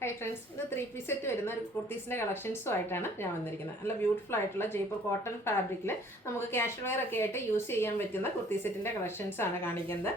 Hi friends, ഇത് 3 piece set വരുന്ന ഒരു കുർത്തീസിൻ്റെ കളക്ഷൻസുമായിട്ടാണ് ഞാൻ വന്നിരിക്കുന്നത്. നല്ല ബ്യൂട്ടിഫുൾ ആയിട്ടുള്ള ജയ്പൂർ കോട്ടൺ ഫാബ്രിക്കിൽ നമുക്ക് ക്യാഷ് വെയർ ഒക്കെ ആയിട്ട് യൂസ് ചെയ്യാൻ പറ്റുന്ന കുർത്തി സെറ്റിൻ്റെ കളക്ഷൻസാണ് കാണിക്കുന്നത്.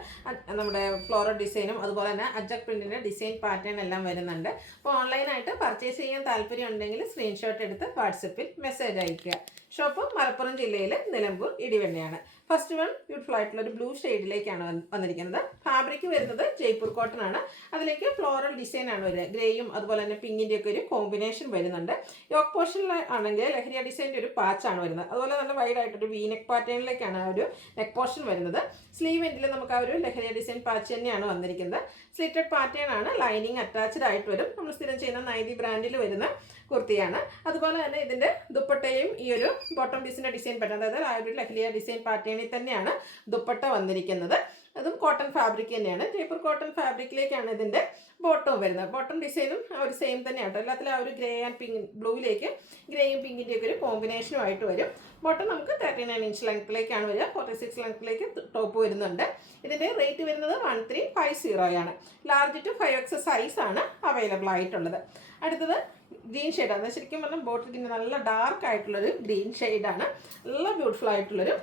നമ്മുടെ ഫ്ലോറൽ ഡിസൈനും അതുപോലെ തന്നെ അജക് പ്രിൻറ്റിൻ്റെ ഡിസൈൻ പാറ്റേൺ എല്ലാം വരുന്നുണ്ട്. അപ്പോൾ ഓൺലൈനായിട്ട് പർച്ചേസ് ചെയ്യാൻ താല്പര്യം ഉണ്ടെങ്കിൽ സ്ക്രീൻഷോട്ട് എടുത്ത് വാട്സപ്പിൽ മെസ്സേജ് അയയ്ക്കുക. ഷോപ്പ് മലപ്പുറം ജില്ലയിൽ നിലമ്പൂർ ഇടിവണ്ണയാണ്. ഫസ്റ്റ് വൺ ബ്യൂട്ടിഫുൾ ആയിട്ടുള്ള ഒരു ബ്ലൂ ഷെയ്ഡിലേക്കാണ് വന്നിരിക്കുന്നത്. ഫാബ്രിക് വരുന്നത് ജയ്പൂർ കോട്ടൺ ആണ്. അതിലേക്ക് ഫ്ലോറൽ ഡിസൈൻ ആണ് വരിക. ഗ്രേയും അതുപോലെ തന്നെ പിങ്കിൻ്റെ ഒക്കെ ഒരു കോമ്പിനേഷൻ വരുന്നുണ്ട്. യോക്ക് പോർഷനിൽ ആണെങ്കിൽ ലഹരിയ ഡിസൈൻ്റെ ഒരു പാച്ചാണ് വരുന്നത്. അതുപോലെ നല്ല വൈഡ് ആയിട്ടൊരു വി നെക്ക് പാറ്റേണിലേക്കാണ് ആ ഒരു നെക്ക് പോർഷൻ വരുന്നത്. സ്ലീവ് എൻഡിൽ നമുക്ക് ആ ഒരു ലഹരിയ ഡിസൈൻ പാച്ച് തന്നെയാണ് വന്നിരിക്കുന്നത്. സ്ലിറ്റഡ് പാറ്റേൺ ആണ്. ലൈനിങ് അറ്റാച്ച്ഡ് ആയിട്ട് വരും. നമ്മൾ സ്ഥിരം ചെയ്യുന്ന നൈതി ബ്രാൻഡിൽ വരുന്ന കുർത്തിയാണ്. അതുപോലെ തന്നെ ഇതിൻ്റെ ദുപ്പട്ടയും ഈ ഒരു ബോട്ടം പീസിൻ്റെ ഡിസൈൻ പാറ്റേൺ, അതായത് ആ ഒരു ലഹരിയ ഡിസൈൻ പാറ്റേണിൽ തന്നെയാണ് ദുപ്പട്ട വന്നിരിക്കുന്നത്. അതും കോട്ടൺ ഫാബ്രിക് തന്നെയാണ്. ജയ്പൂർ കോട്ടൺ ഫാബ്രിക്കിലേക്കാണ് ഇതിൻ്റെ ബോട്ടവും വരുന്നത്. ബോട്ടം ഡിസൈനും ആ ഒരു സെയിം തന്നെയാണ്. എല്ലാത്തിലും ആ ഒരു ഗ്രേ ആൻഡ് പിങ്ക്, ബ്ലൂയിലേക്ക് ഗ്രേയും പിങ്കിൻ്റെ ഒക്കെ ഒരു കോമ്പിനേഷനുമായിട്ട് വരും. ബോട്ടം നമുക്ക് 39 ഇഞ്ച് ലെങ്ത്തിലേക്കാണ് വരിക. 46 ലെങ്ത്തിലേക്ക് ടോപ്പ് വരുന്നുണ്ട്. ഇതിൻ്റെ റേറ്റ് വരുന്നത് 1350 ആണ്. ലാർജ് ടു 5X സൈസാണ് അവൈലബിൾ ആയിട്ടുള്ളത്. അടുത്തത് ഗ്രീൻ ഷെയ്ഡാണ്. ശരിക്കും പറഞ്ഞാൽ ബോട്ടിൽ ഗ്രീൻ നല്ല ഡാർക്ക് ആയിട്ടുള്ളൊരു ഗ്രീൻ ഷെയ്ഡാണ്. നല്ല ബ്യൂട്ടിഫുൾ ആയിട്ടുള്ളൊരു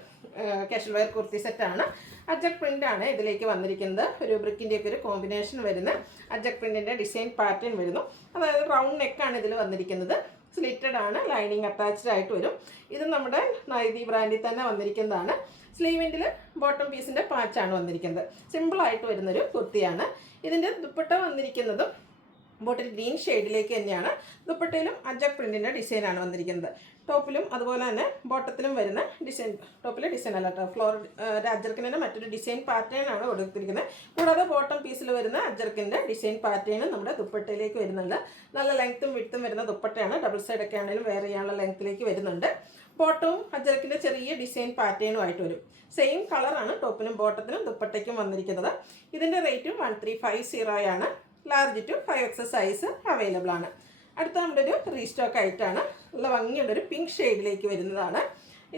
കാഷ്വൽ വെയർ കുർത്തി സെറ്റാണ്. അജക് പ്രിൻ്റ് ആണ് ഇതിലേക്ക് വന്നിരിക്കുന്നത്. ഒരു ബ്രിക്കിൻ്റെ ഒക്കെ ഒരു കോമ്പിനേഷൻ വരുന്ന അജക് പ്രിൻറ്റിൻ്റെ ഡിസൈൻ പാറ്റേൺ വരുന്നു. അതായത് റൗണ്ട് നെക്കാണ് ഇതിൽ വന്നിരിക്കുന്നത്. സ്ലിറ്റഡ് ആണ്. ലൈനിങ് അറ്റാച്ച്ഡ് ആയിട്ട് വരും. ഇത് നമ്മുടെ നൈതി ബ്രാൻഡിൽ തന്നെ വന്നിരിക്കുന്നതാണ്. സ്ലീവിൻ്റെ ബോട്ടം പീസിൻ്റെ പാച്ചാണ് വന്നിരിക്കുന്നത്. സിമ്പിളായിട്ട് വരുന്നൊരു കുർത്തിയാണ്. ഇതിൻ്റെ ദുപ്പട്ട വന്നിരിക്കുന്നതും ബോട്ടിൽ ഗ്രീൻ ഷെയ്ഡിലേക്ക് തന്നെയാണ്. ദുപ്പട്ടയിലും അജക് പ്രിൻറ്റിൻ്റെ ഡിസൈനാണ് വന്നിരിക്കുന്നത്. ടോപ്പിലും അതുപോലെ തന്നെ ബോട്ടത്തിലും വരുന്ന ഡിസൈൻ, ടോപ്പിലെ ഡിസൈൻ അല്ല കേട്ടോ, ഫ്ലോർ അജർക്കിൻ്റെ മറ്റൊരു ഡിസൈൻ പാറ്റേൺ ആണ് കൊടുത്തിരിക്കുന്നത്. കൂടാതെ ബോട്ടം പീസിൽ വരുന്ന അജർക്കിൻ്റെ ഡിസൈൻ പാറ്റേൺ നമ്മുടെ ദുപ്പട്ടയിലേക്ക് വരുന്നുണ്ട്. നല്ല ലെങ്ത്തും വിഡ്ത്തും വരുന്ന ദുപ്പട്ടയാണ്. ഡബിൾ സൈഡൊക്കെ ആണെങ്കിലും വെയർ ചെയ്യാനുള്ള ലെങ്ത്തിലേക്ക് വരുന്നുണ്ട്. ബോട്ടവും അജർക്കിൻ്റെ ചെറിയ ഡിസൈൻ പാറ്റേണും ആയിട്ട് വരും. സെയിം കളറാണ് ടോപ്പിനും ബോട്ടത്തിനും ദുപ്പട്ടയ്ക്കും വന്നിരിക്കുന്നത്. ഇതിൻ്റെ റേറ്റും 1350 ആണ്. Large to 5X size available ആണ്. അടുത്ത നമ്മുടെ ഒരു റീസ്റ്റോക്ക് ആയിട്ടാണ്. നല്ല ഭംഗിയുള്ളൊരു പിങ്ക് ഷെയ്ഡിലേക്ക് വരുന്നതാണ്.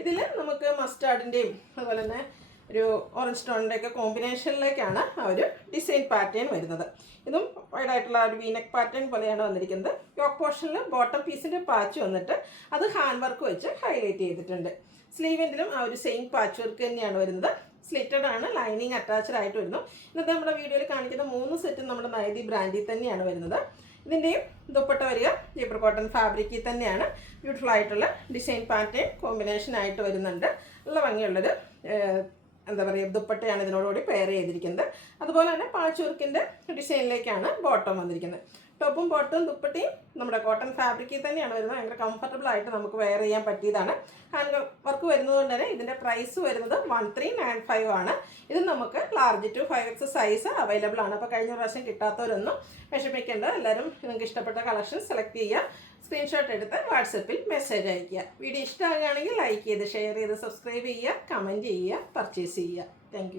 ഇതിൽ നമുക്ക് മസ്റ്റാർഡിൻ്റെയും അതുപോലെ തന്നെ ഒരു ഓറഞ്ച് സ്റ്റോണിൻ്റെ ഒക്കെ കോമ്പിനേഷനിലേക്കാണ് ആ ഒരു ഡിസൈൻ പാറ്റേൺ വരുന്നത്. ഇതും വൈഡായിട്ടുള്ള ഒരു വീനെക്ക് പാറ്റേൺ പോലെയാണ് വന്നിരിക്കുന്നത്. യോക്ക് പോർഷനിൽ ബോട്ടം പീസിൻ്റെ പാച്ച് വന്നിട്ട് അത് ഹാൻഡ് വർക്ക് വെച്ച് ഹൈലൈറ്റ് ചെയ്തിട്ടുണ്ട്. സ്ലീവിൻ്റിലും ആ ഒരു സെയിം പാച്ച് വർക്ക് തന്നെയാണ് വരുന്നത്. സ്ലിറ്റഡ് ആണ്. ലൈനിങ് അറ്റാച്ച്ഡ് ആയിട്ട് വരുന്നു. ഇന്നത്തെ നമ്മുടെ വീഡിയോയിൽ കാണിക്കുന്ന 3 സെറ്റും നമ്മുടെ നൈതി ബ്രാൻഡിൽ തന്നെയാണ് വരുന്നത്. ഇതിൻ്റെയും ദുപ്പട്ട വരിക ജയ്പൂർ കോട്ടൺ ഫാബ്രിക്കിൽ തന്നെയാണ്. ബ്യൂട്ടിഫുൾ ആയിട്ടുള്ള ഡിസൈൻ പാറ്റേൺ കോമ്പിനേഷൻ ആയിട്ട് വരുന്നുണ്ട്. നല്ല ഭംഗിയുള്ളൊരു എന്താ പറയുക ദുപ്പട്ടയാണ് ഇതിനോടുകൂടി പെയർ ചെയ്തിരിക്കുന്നത്. അതുപോലെ തന്നെ പാച്ച് വർക്കിൻ്റെ ഡിസൈനിലേക്കാണ് ബോട്ടം വന്നിരിക്കുന്നത്. ടോപ്പും ബോട്ടവും ദുപ്പട്ടയും നമ്മുടെ കോട്ടൺ ഫാബ്രിക്കിൽ തന്നെയാണ് വരുന്നത്. ഭയങ്കര കംഫർട്ടബിൾ ആയിട്ട് നമുക്ക് വെയർ ചെയ്യാൻ പറ്റിയതാണ്. ഹാൻഡ് വർക്ക് വരുന്നതുകൊണ്ട് തന്നെ ഇതിൻ്റെ പ്രൈസ് വരുന്നത് 1395 ആണ്. ഇത് നമുക്ക് large to 5X size available ആണ്. അപ്പോൾ കഴിഞ്ഞ പ്രാവശ്യം കിട്ടാത്തവരൊന്നും വിഷമിക്കേണ്ട. എല്ലാവരും നിങ്ങൾക്ക് ഇഷ്ടപ്പെട്ട കളക്ഷൻ സെലക്ട് ചെയ്യുക. സ്ക്രീൻഷോട്ട് എടുത്ത് വാട്സപ്പിൽ മെസ്സേജ് അയയ്ക്കുക. വീഡിയോ ഇഷ്ടമാകുകയാണെങ്കിൽ ലൈക്ക് ചെയ്ത് ഷെയർ ചെയ്ത് സബ്സ്ക്രൈബ് ചെയ്യുക, കമൻറ്റ് ചെയ്യുക, പർച്ചേസ് ചെയ്യുക. താങ്ക്